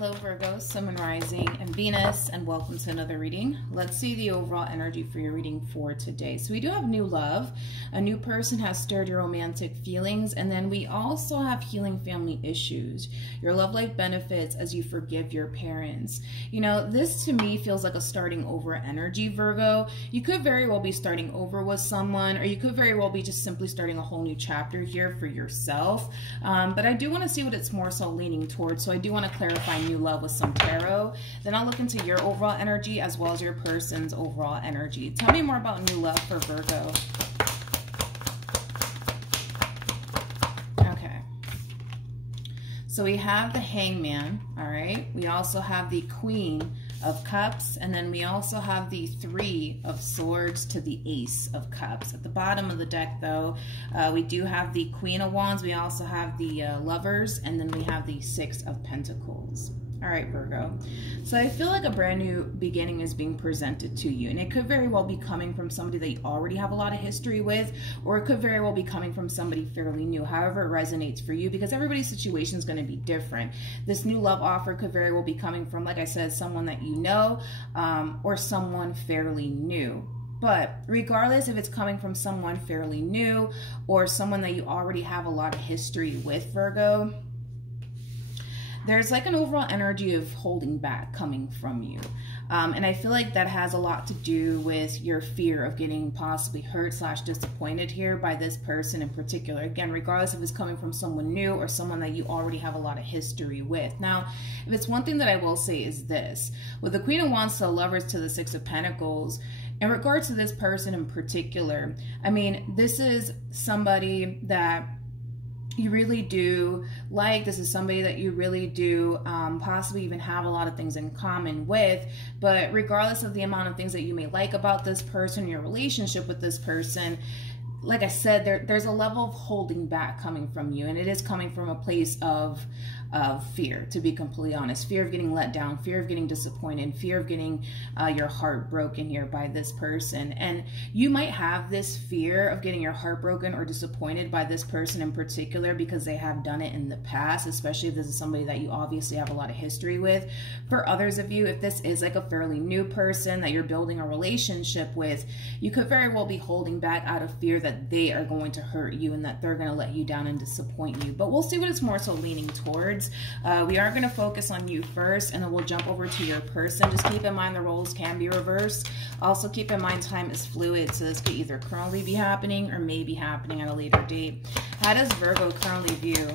Hello Virgo, Sun, Rising, and Venus, and welcome to another reading. Let's see the overall energy for your reading for today. So we do have new love. A new person has stirred your romantic feelings, and then we also have healing family issues. Your love life benefits as you forgive your parents. You know, this to me feels like a starting over energy, Virgo. You could very well be starting over with someone, or you could very well be just simply starting a whole new chapter here for yourself. But I do want to see what it's more so leaning towards, so I do want to clarify new love with some tarot. Then I'll look into your overall energy as well as your person's overall energy. Tell me more about new love for Virgo. Okay. So we have the Hangman, all right? We also have the Queen of Cups, and then we also have the Three of Swords to the Ace of Cups. At the bottom of the deck, though, we do have the Queen of Wands. We also have the Lovers, and then we have the Six of Pentacles. All right, Virgo. So I feel like a brand new beginning is being presented to you, and it could very well be coming from somebody that you already have a lot of history with, or it could very well be coming from somebody fairly new, however it resonates for you, because everybody's situation is going to be different. This new love offer could very well be coming from, like I said, someone that you know, or someone fairly new. But regardless if it's coming from someone fairly new or someone that you already have a lot of history with, Virgo, there's like an overall energy of holding back coming from you. And I feel like that has a lot to do with your fear of getting possibly hurt / disappointed here by this person in particular. Again, regardless if it's coming from someone new or someone that you already have a lot of history with. Now, if it's one thing that I will say is this. With the Queen of Wands to the Lovers to the Six of Pentacles, in regards to this person in particular, I mean, this is somebody that you really do like. This is somebody that you really do possibly even have a lot of things in common with. But regardless of the amount of things that you may like about this person, your relationship with this person, like I said, there's a level of holding back coming from you, and it is coming from a place of fear, to be completely honest. Fear of getting let down, fear of getting disappointed, fear of getting your heart broken here by this person. And you might have this fear of getting your heart broken or disappointed by this person in particular because they have done it in the past, especially if this is somebody that you obviously have a lot of history with. For others of you, if this is like a fairly new person that you're building a relationship with, you could very well be holding back out of fear that they are going to hurt you and that they're going to let you down and disappoint you. But we'll see what it's more so leaning towards. We are going to focus on you first, and then we'll jump over to your person. Just keep in mind the roles can be reversed. Also keep in mind time is fluid, so this could either currently be happening or may be happening at a later date. How does Virgo currently view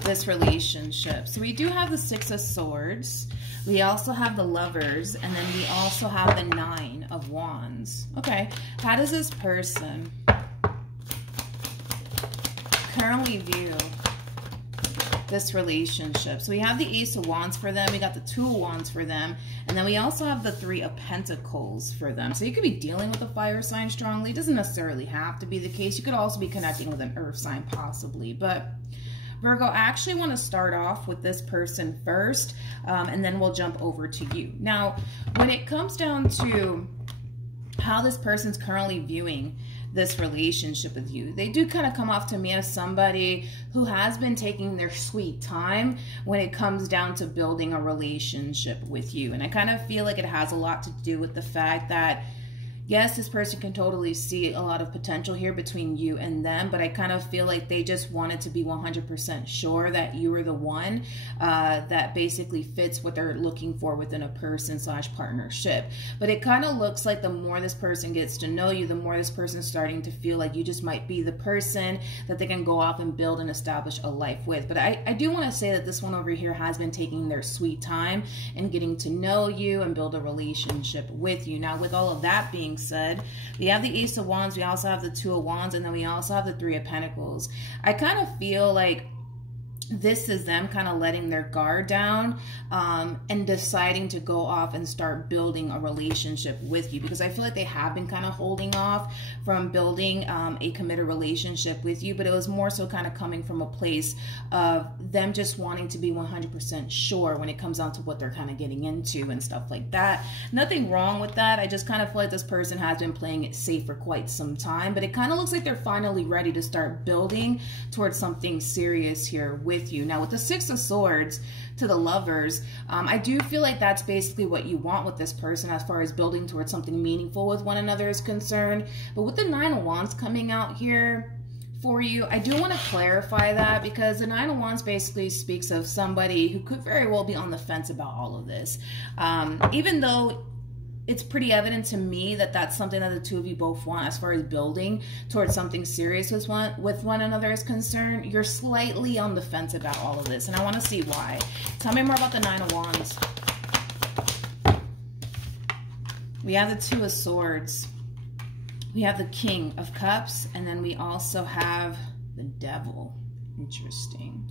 this relationship? So we do have the Six of Swords. We also have the Lovers, and then we also have the Nine of Wands. Okay, how does this person currently view this relationship? So we have the Ace of Wands for them, we got the Two of Wands for them, and then we also have the Three of Pentacles for them. So you could be dealing with a fire sign strongly. It doesn't necessarily have to be the case. You could also be connecting with an earth sign possibly. But Virgo, I actually want to start off with this person first, and then we'll jump over to you. Now, when it comes down to how this person's currently viewing this relationship with you, they do kind of come off to me as somebody who has been taking their sweet time when it comes down to building a relationship with you. And I kind of feel like it has a lot to do with the fact that, yes, this person can totally see a lot of potential here between you and them, but I kind of feel like they just wanted to be 100% sure that you were the one that basically fits what they're looking for within a person / partnership. But it kind of looks like the more this person gets to know you, the more this person is starting to feel like you just might be the person that they can go off and build and establish a life with. But I do want to say that this one over here has been taking their sweet time and getting to know you and build a relationship with you. Now, with all of that being said, we have the Ace of Wands, we also have the Two of Wands, and then we also have the Three of Pentacles. I kind of feel like this is them kind of letting their guard down and deciding to go off and start building a relationship with you, because I feel like they have been kind of holding off from building a committed relationship with you, but it was more so kind of coming from a place of them just wanting to be 100% sure when it comes down to what they're kind of getting into and stuff like that. Nothing wrong with that. I just kind of feel like this person has been playing it safe for quite some time, but it kind of looks like they're finally ready to start building towards something serious here with with you. Now, with the Six of Swords to the Lovers, I do feel like that's basically what you want with this person as far as building towards something meaningful with one another is concerned. But with the Nine of Wands coming out here for you, I do want to clarify that, because the Nine of Wands basically speaks of somebody who could very well be on the fence about all of this. Even though it's pretty evident to me that that's something that the two of you both want as far as building towards something serious with one another is concerned, you're slightly on the fence about all of this. And I want to see why. Tell me more about the Nine of Wands. We have the Two of Swords. We have the King of Cups, and then we also have the Devil. Interesting.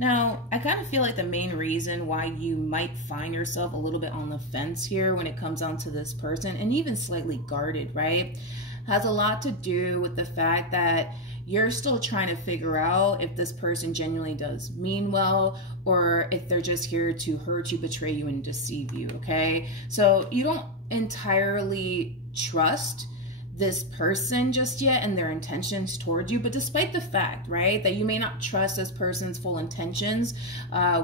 Now, I kind of feel like the main reason why you might find yourself a little bit on the fence here when it comes down to this person, and even slightly guarded, right, has a lot to do with the fact that you're still trying to figure out if this person genuinely does mean well, or if they're just here to hurt you, betray you, and deceive you, okay? So you don't entirely trust this person just yet and their intentions towards you, but despite the fact, right, that you may not trust this person's full intentions,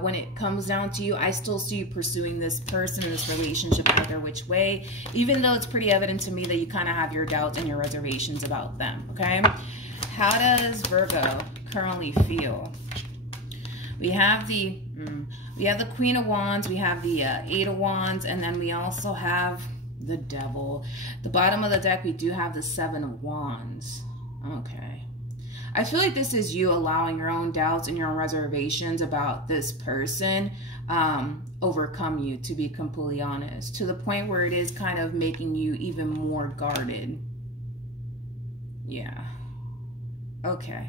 when it comes down to you, I still see you pursuing this person in this relationship either which way, even though it's pretty evident to me that you kind of have your doubts and your reservations about them, okay? How does Virgo currently feel? We have the Queen of Wands, we have the Eight of Wands, and then we also have the Devil. The bottom of the deck, we do have the Seven of Wands. Okay. I feel like this is you allowing your own doubts and your own reservations about this person overcome you, to be completely honest, to the point where it is kind of making you even more guarded. Yeah. Okay.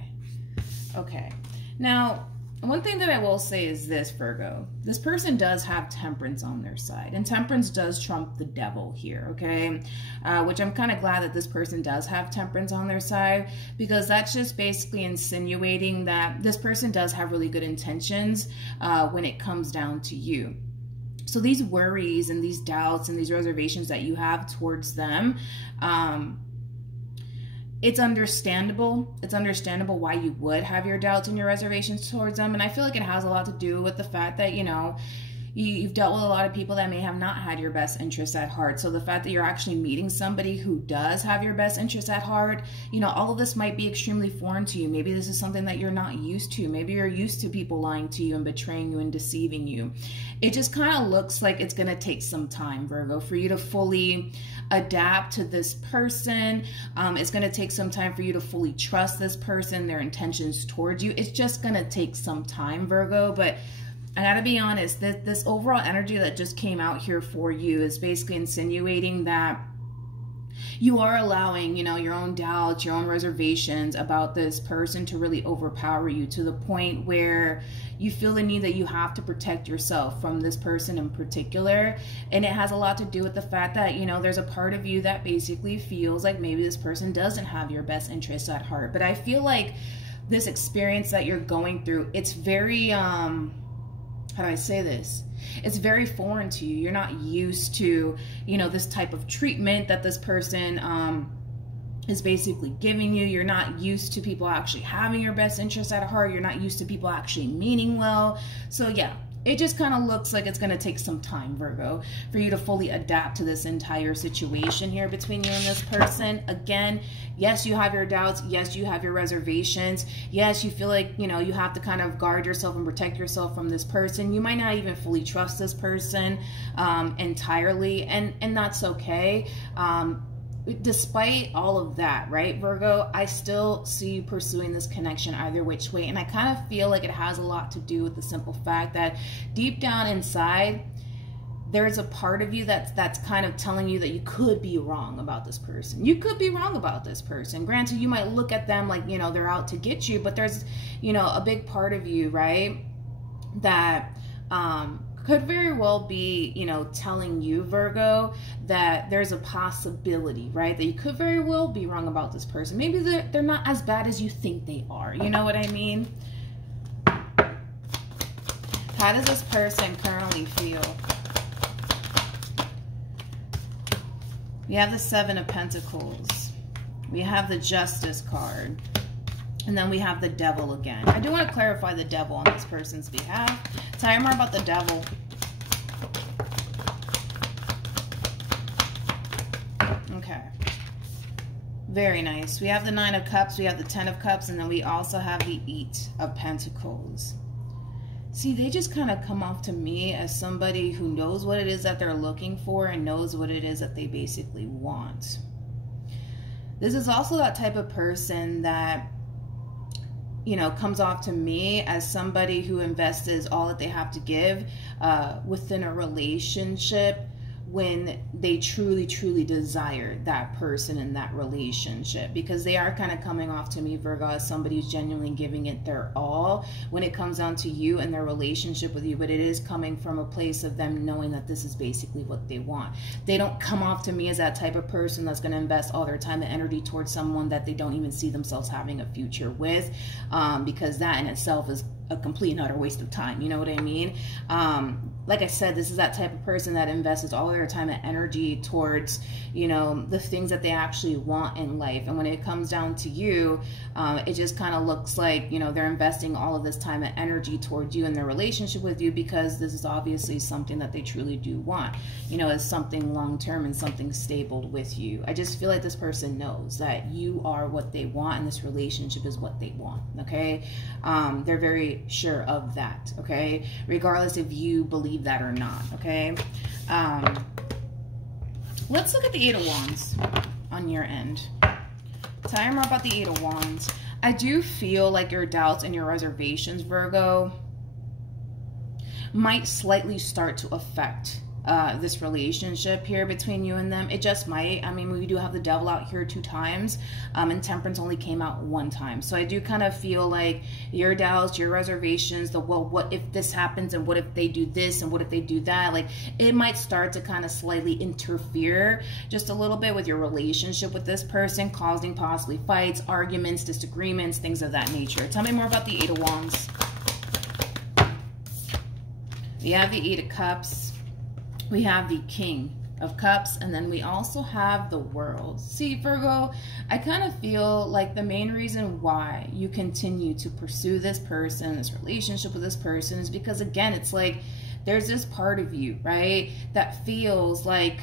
Okay. Now, one thing that I will say is this, Virgo. This person does have Temperance on their side, and Temperance does trump the Devil here, okay? Which I'm kind of glad that this person does have Temperance on their side, because that's just basically insinuating that this person does have really good intentions when it comes down to you. So these worries and these doubts and these reservations that you have towards them, it's understandable. It's understandable why you would have your doubts and your reservations towards them. And I feel like it has a lot to do with the fact that, you know, you've dealt with a lot of people that may have not had your best interests at heart. So the fact that you're actually meeting somebody who does have your best interests at heart, you know, all of this might be extremely foreign to you. Maybe this is something that you're not used to. Maybe you're used to people lying to you and betraying you and deceiving you. It just kind of looks like it's going to take some time, Virgo, for you to fully adapt to this person. It's going to take some time for you to fully trust this person, their intentions towards you. It's just going to take some time, Virgo. But I gotta be honest, this overall energy that just came out here for you is basically insinuating that you are allowing, you know, your own doubts, your own reservations about this person to really overpower you, to the point where you feel the need that you have to protect yourself from this person in particular. And it has a lot to do with the fact that, you know, there's a part of you that basically feels like maybe this person doesn't have your best interests at heart. But I feel like this experience that you're going through, it's very, how do I say this? It's very foreign to you. You're not used to, you know, this type of treatment that this person is basically giving you. You're not used to people actually having your best interests at heart. You're not used to people actually meaning well. So yeah, it just kind of looks like it's going to take some time, Virgo, for you to fully adapt to this entire situation here between you and this person. Again, yes, you have your doubts. Yes, you have your reservations. Yes, you feel like, you know, you have to kind of guard yourself and protect yourself from this person. You might not even fully trust this person entirely, and that's okay. Despite all of that, right, Virgo, I still see you pursuing this connection either which way. And I kind of feel like it has a lot to do with the simple fact that deep down inside, there's a part of you that's kind of telling you that you could be wrong about this person. You could be wrong about this person. Granted, you might look at them like, you know, they're out to get you, but there's, you know, a big part of you, right, that could very well be, you know, telling you, Virgo, that there's a possibility, right, that you could very well be wrong about this person. Maybe they're not as bad as you think they are. You know what I mean? How does this person currently feel? We have the Seven of Pentacles. We have the Justice card. And then we have the devil again. I do want to clarify the devil on this person's behalf. Tell me more about the devil. Okay. Very nice. We have the 9 of Cups, we have the 10 of Cups, and then we also have the 8 of Pentacles. See, they just kind of come off to me as somebody who knows what it is that they're looking for and knows what it is that they basically want. This is also that type of person that, you know, comes off to me as somebody who invests all that they have to give within a relationship when they truly, truly desire that person in that relationship, because they are kind of coming off to me, Virgo, as somebody who's genuinely giving it their all when it comes down to you and their relationship with you. But it is coming from a place of them knowing that this is basically what they want. They don't come off to me as that type of person that's going to invest all their time and energy towards someone that they don't even see themselves having a future with, because that in itself is a complete and utter waste of time. You know what I mean? Like I said, this is that type of person that invests all their time and energy towards, you know, the things that they actually want in life. And when it comes down to you, it just kind of looks like, you know, they're investing all of this time and energy towards you and their relationship with you, because this is obviously something that they truly do want, you know, as something long-term and something stable with you. I just feel like this person knows that you are what they want and this relationship is what they want, okay? They're very sure of that, okay? Regardless if you believe that or not, okay? Let's look at the 8 of Wands on your end. Tell me more about the 8 of Wands. I do feel like your doubts and your reservations, Virgo, might slightly start to affect this relationship here between you and them. It just might. I mean, we do have the devil out here 2 times, and temperance only came out 1 time. So I do kind of feel like your doubts, your reservations, the, well, what if this happens, and what if they do this, and what if they do that, like it might start to kind of slightly interfere just a little bit with your relationship with this person, causing possibly fights, arguments, disagreements, things of that nature. Tell me more about the 8 of Wands. We have the 8 of Cups. We have the King of Cups, and then we also have the World. See, Virgo, I kind of feel like the main reason why you continue to pursue this person, this relationship with this person, is because, again, it's like there's this part of you, right, that feels like,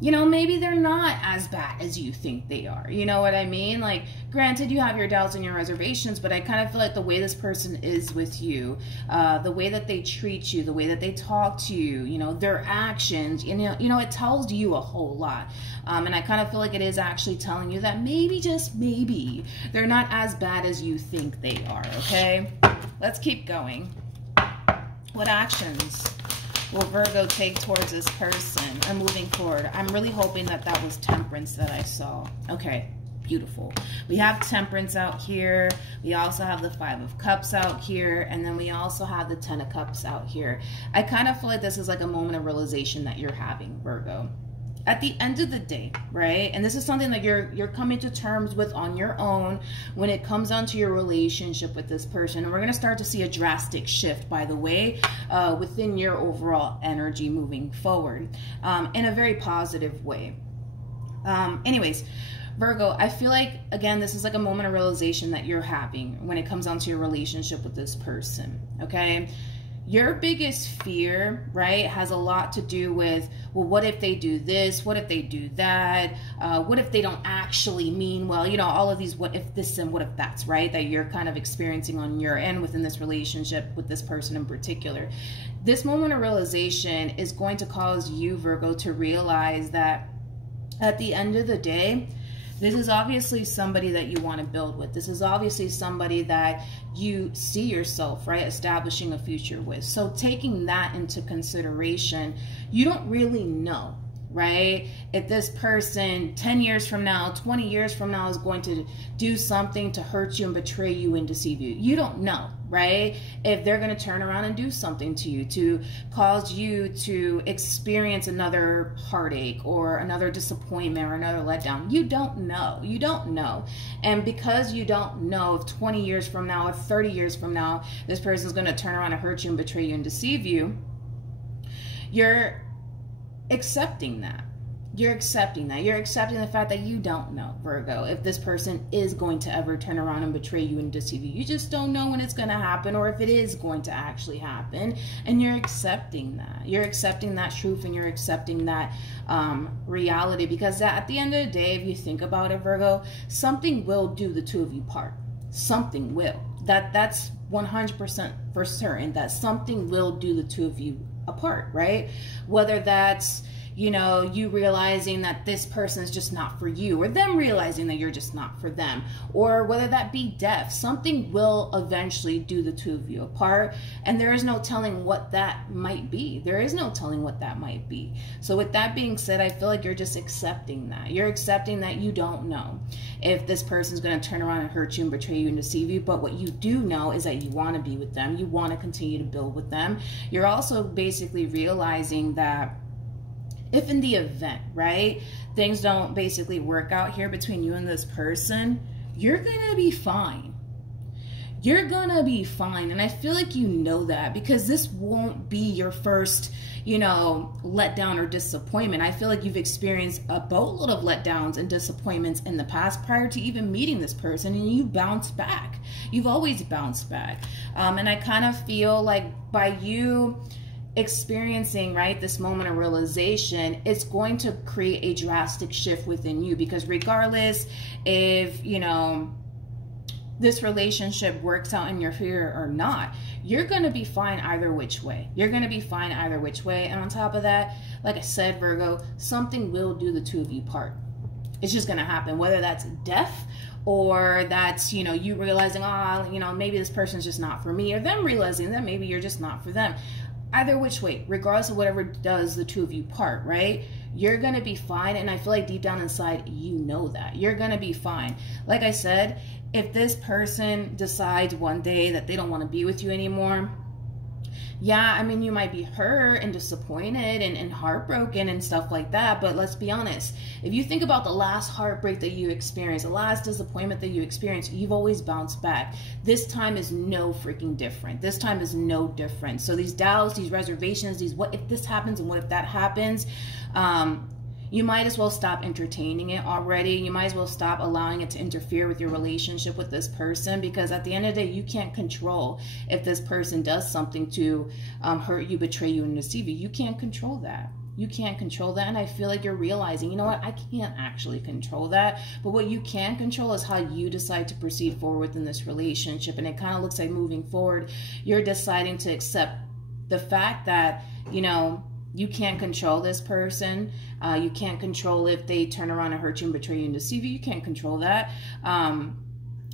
you know, maybe they're not as bad as you think they are. You know what I mean? Like, granted, you have your doubts and your reservations, but I kind of feel like the way this person is with you, the way that they treat you, the way that they talk to you, you know, their actions, you know, it tells you a whole lot. And I kind of feel like it is actually telling you that maybe, just maybe, they're not as bad as you think they are, okay? Let's keep going. What actions will Virgo take towards this person and moving forward? I'm really hoping that that was temperance that I saw. Okay, beautiful. We have temperance out here. We also have the 5 of Cups out here. And then we also have the 10 of Cups out here. I kind of feel like this is like a moment of realization that you're having, Virgo. At the end of the day, right? And this is something that you're coming to terms with on your own when it comes down to your relationship with this person. And we're going to start to see a drastic shift, by the way, within your overall energy moving forward in a very positive way. Anyways, Virgo, I feel like, again, this is like a moment of realization that you're having when it comes down to your relationship with this person, okay? Your biggest fear, right, has a lot to do with, well, what if they do this? What if they do that? What if they don't actually mean well? You know, all of these what if this and what if that's, right, that you're kind of experiencing on your end within this relationship with this person in particular. This moment of realization is going to cause you, Virgo, to realize that at the end of the day, this is obviously somebody that you want to build with. This is obviously somebody that you see yourself, right, establishing a future with. So taking that into consideration, you don't really know, right, if this person 10 years from now, 20 years from now is going to do something to hurt you and betray you and deceive you. You don't know, right, if they're going to turn around and do something to you to cause you to experience another heartache or another disappointment or another letdown. You don't know. You don't know. And because you don't know if 20 years from now or 30 years from now this person's going to turn around and hurt you and betray you and deceive you, you're accepting that. You're accepting that. You're accepting the fact that you don't know, Virgo, if this person is going to ever turn around and betray you and deceive you. You just don't know when it's going to happen or if it is going to actually happen. And you're accepting that. You're accepting that truth, and you're accepting that reality, because at the end of the day, if you think about it, Virgo, something will do the two of you part. Something will. That's 100% for certain, that something will do the two of you apart, right? Whether that's, you know, you realizing that this person is just not for you, or them realizing that you're just not for them, or whether that be death, something will eventually do the two of you apart. And there is no telling what that might be. There is no telling what that might be. So with that being said, I feel like you're just accepting that. You're accepting that you don't know if this person's going to turn around and hurt you and betray you and deceive you. But what you do know is that you want to be with them. You want to continue to build with them. You're also basically realizing that if in the event, right, things don't basically work out here between you and this person, you're gonna be fine. You're gonna be fine. And I feel like you know that, because this won't be your first, you know, letdown or disappointment. I feel like you've experienced a boatload of letdowns and disappointments in the past prior to even meeting this person, and you bounced back. You've always bounced back. And I kind of feel like by you experiencing, right, this moment of realization, it's going to create a drastic shift within you, because regardless if, you know, this relationship works out in your favor or not, you're going to be fine either which way. You're going to be fine either which way. And on top of that, like I said, Virgo, something will do the two of you part. It's just going to happen, whether that's death, or that's, you know, you realizing, oh, you know, maybe this person's just not for me, or them realizing that maybe you're just not for them. Either which way, regardless of whatever does the two of you part, right? You're going to be fine. And I feel like deep down inside, you know that. You're going to be fine. Like I said, if this person decides one day that they don't want to be with you anymore, yeah, I mean, you might be hurt and disappointed and heartbroken and stuff like that. But let's be honest. If you think about the last heartbreak that you experienced, the last disappointment that you experienced, you've always bounced back. This time is no freaking different. This time is no different. So these doubts, these reservations, these what if this happens and what if that happens, you might as well stop entertaining it already. You might as well stop allowing it to interfere with your relationship with this person, because at the end of the day, you can't control if this person does something to hurt you, betray you, and deceive you. You can't control that. You can't control that. And I feel like you're realizing, you know what, I can't actually control that. But what you can control is how you decide to proceed forward within this relationship. And it kind of looks like moving forward, you're deciding to accept the fact that, you know, you can't control this person. You can't control if they turn around and hurt you and betray you and deceive you. You can't control that.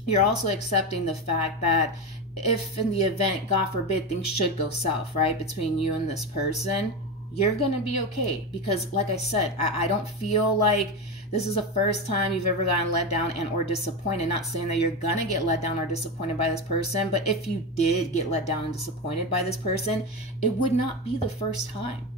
You're also accepting the fact that if in the event, God forbid, things should go south, right, between you and this person, you're going to be okay. Because like I said, I don't feel like this is the first time you've ever gotten let down and or disappointed. Not saying that you're going to get let down or disappointed by this person, but if you did get let down and disappointed by this person, it would not be the first time.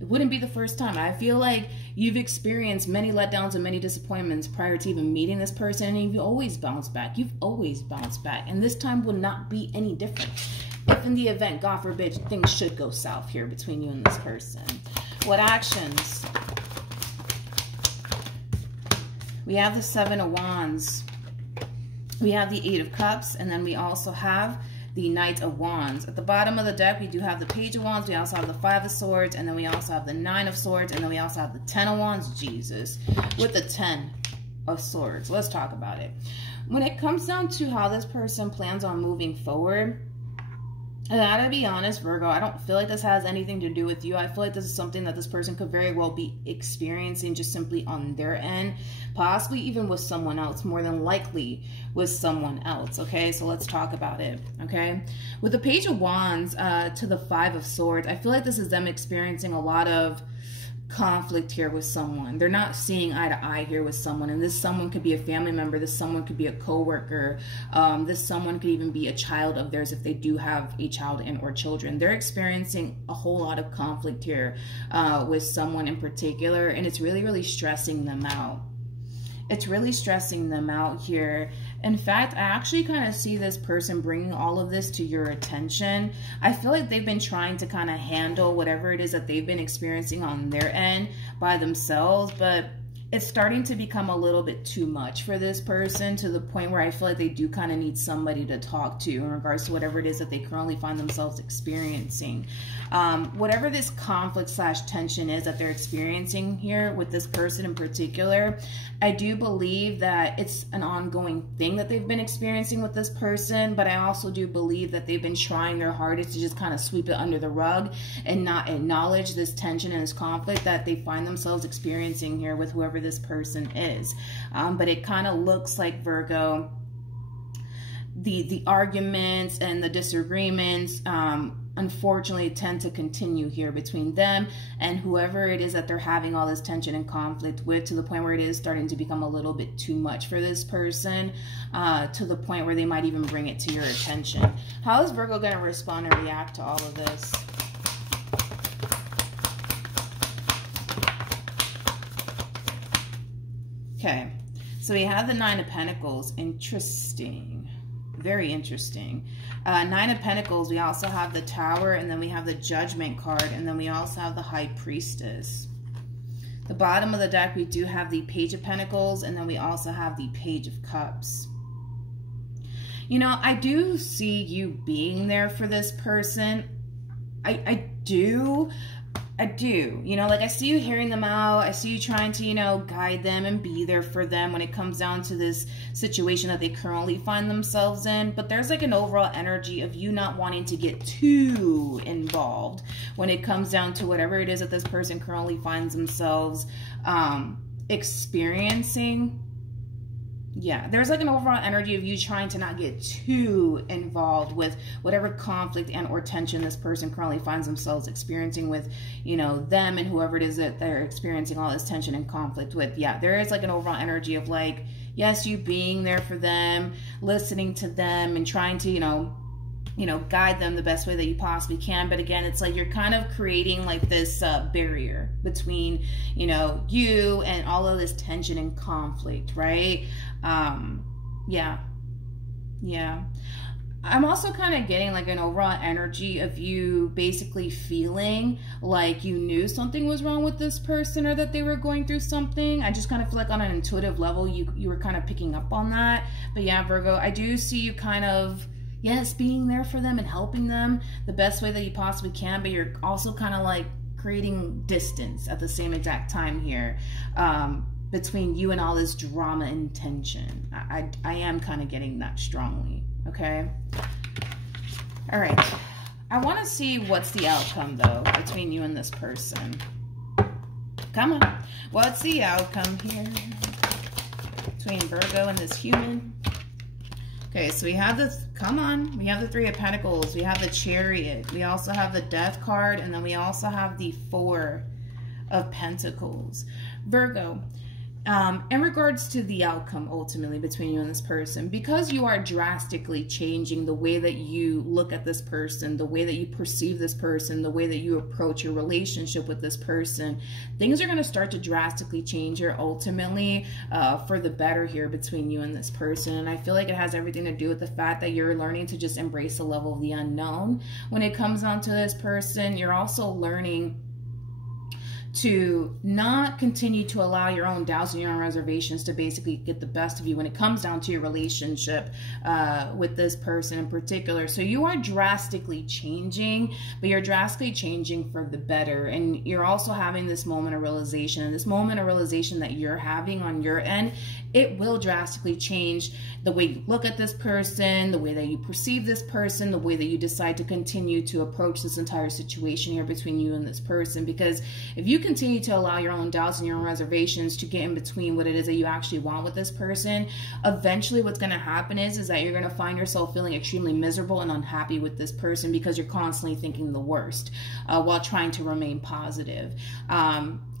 It wouldn't be the first time. I feel like you've experienced many letdowns and many disappointments prior to even meeting this person, and you've always bounced back. You've always bounced back. And this time will not be any different. If in the event, God forbid, things should go south here between you and this person. What actions? We have the Seven of Wands. We have the Eight of Cups, and then we also have the Knight of Wands. At the bottom of the deck, we do have the Page of Wands. We also have the Five of Swords, and then we also have the Nine of Swords, and then we also have the Ten of Wands. Jesus. With the Ten of Swords. Let's talk about it. When it comes down to how this person plans on moving forward, I gotta be honest, Virgo, I don't feel like this has anything to do with you. I feel like this is something that this person could very well be experiencing just simply on their end, possibly even with someone else, more than likely with someone else, okay? So let's talk about it, okay? With the Page of Wands to the Five of Swords, I feel like this is them experiencing a lot of conflict here with someone. They're not seeing eye to eye here with someone, and this someone could be a family member, this someone could be a co-worker, this someone could even be a child of theirs if they do have a child and or children. They're experiencing a whole lot of conflict here with someone in particular, and it's really, really stressing them out. It's really stressing them out here. In fact, I actually kind of see this person bringing all of this to your attention. I feel like they've been trying to kind of handle whatever it is that they've been experiencing on their end by themselves, but it's starting to become a little bit too much for this person, to the point where I feel like they do kind of need somebody to talk to in regards to whatever it is that they currently find themselves experiencing. Whatever this conflict / tension is that they're experiencing here with this person in particular, I do believe that it's an ongoing thing that they've been experiencing with this person, but I also do believe that they've been trying their hardest to just kind of sweep it under the rug and not acknowledge this tension and this conflict that they find themselves experiencing here with whoever this person is. But it kind of looks like, Virgo, the arguments and the disagreements unfortunately tend to continue here between them and whoever it is that they're having all this tension and conflict with, to the point where it is starting to become a little bit too much for this person, to the point where they might even bring it to your attention. How is Virgo going to respond and react to all of this? Okay, so we have the Nine of Pentacles. Interesting. Very interesting. Nine of Pentacles, we also have the Tower, and then we have the Judgment card, and then we also have the High Priestess. The bottom of the deck, we do have the Page of Pentacles, and then we also have the Page of Cups. You know, I do see you being there for this person. I do. You know, like, I see you hearing them out. I see you trying to, you know, guide them and be there for them when it comes down to this situation that they currently find themselves in. But there's like an overall energy of you not wanting to get too involved when it comes down to whatever it is that this person currently finds themselves experiencing. Yeah, there's like an overall energy of you trying to not get too involved with whatever conflict and or tension this person currently finds themselves experiencing with, you know, them and whoever it is that they're experiencing all this tension and conflict with. Yeah, there is like an overall energy of like, yes, you being there for them, listening to them and trying to, you know, guide them the best way that you possibly can. But again, it's like you're kind of creating like this barrier between, you know, you and all of this tension and conflict, right? Yeah. I'm also kind of getting like an overall energy of you basically feeling like you knew something was wrong with this person or that they were going through something. I just kind of feel like on an intuitive level, you were kind of picking up on that. But yeah, Virgo, I do see you kind of, yes, being there for them and helping them the best way that you possibly can, but you're also kind of like creating distance at the same exact time here between you and all this drama and tension. I am kind of getting that strongly, okay? All right. I want to see what's the outcome, though, between you and this person. Come on. What's the outcome here between Virgo and this human? Okay, so we have the, come on, we have the Three of Pentacles, we have the Chariot, we also have the Death card, and then we also have the Four of Pentacles. Virgo, in regards to the outcome ultimately between you and this person, because you are drastically changing the way that you look at this person, the way that you perceive this person, the way that you approach your relationship with this person, things are going to start to drastically change here ultimately for the better here between you and this person. And I feel like it has everything to do with the fact that you're learning to just embrace the level of the unknown. When it comes down to this person, you're also learning to not continue to allow your own doubts and your own reservations to basically get the best of you when it comes down to your relationship with this person in particular. So you are drastically changing, but you're drastically changing for the better. And you're also having this moment of realization, and this moment of realization that you're having on your end, it will drastically change the way you look at this person, the way that you perceive this person, the way that you decide to continue to approach this entire situation here between you and this person. Because if you continue to allow your own doubts and your own reservations to get in between what it is that you actually want with this person, eventually what's going to happen is that you're going to find yourself feeling extremely miserable and unhappy with this person because you're constantly thinking the worst while trying to remain positive.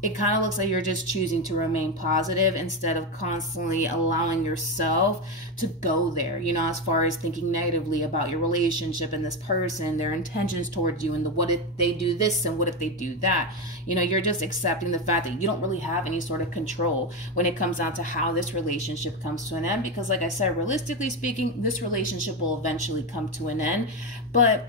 it kind of looks like you're just choosing to remain positive instead of constantly allowing yourself to go there, you know, as far as thinking negatively about your relationship and this person, their intentions towards you, and the what if they do this and what if they do that. You know, you're just accepting the fact that you don't really have any sort of control when it comes down to how this relationship comes to an end, because like I said, realistically speaking, this relationship will eventually come to an end, but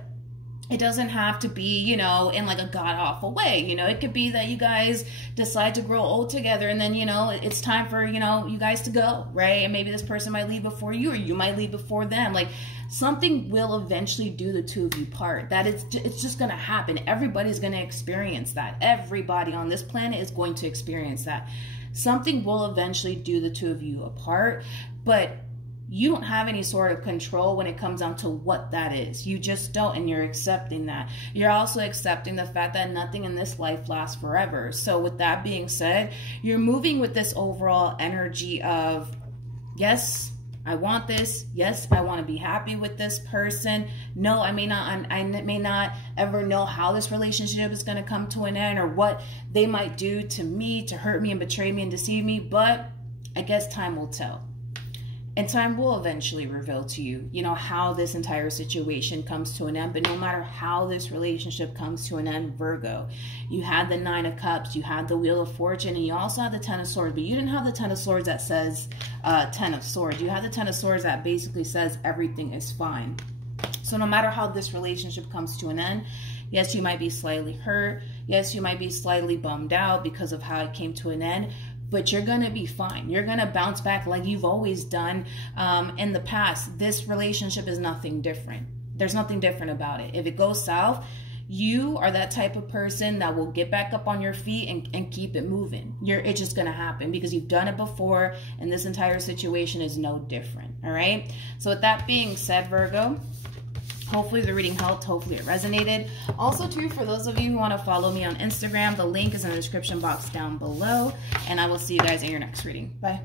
it doesn't have to be, you know, in like a god-awful way. You know, it could be that you guys decide to grow old together and then, you know, it's time for, you know, you guys to go, right? And maybe this person might leave before you, or you might leave before them. Like, something will eventually do the two of you part. It's just going to happen. Everybody's going to experience that. Everybody on this planet is going to experience that. Something will eventually do the two of you apart, but you don't have any sort of control when it comes down to what that is. You just don't, and you're accepting that. You're also accepting the fact that nothing in this life lasts forever. So with that being said, you're moving with this overall energy of, yes, I want this. Yes, I want to be happy with this person. No, I may not ever know how this relationship is going to come to an end, or what they might do to me to hurt me and betray me and deceive me, but I guess time will tell. And time will eventually reveal to you, you know, how this entire situation comes to an end. But no matter how this relationship comes to an end, Virgo, you had the 9 of Cups, you had the Wheel of Fortune, and you also had the 10 of Swords. But you didn't have the 10 of Swords that says 10 of Swords. You had the 10 of Swords that basically says everything is fine. So no matter how this relationship comes to an end, yes, you might be slightly hurt. Yes, you might be slightly bummed out because of how it came to an end. But you're going to be fine. You're going to bounce back like you've always done in the past. This relationship is nothing different. There's nothing different about it. If it goes south, you are that type of person that will get back up on your feet and keep it moving. It's just going to happen because you've done it before, and this entire situation is no different. All right? So with that being said, Virgo, hopefully the reading helped. Hopefully it resonated. Also, too, for those of you who want to follow me on Instagram, the link is in the description box down below. And I will see you guys in your next reading. Bye.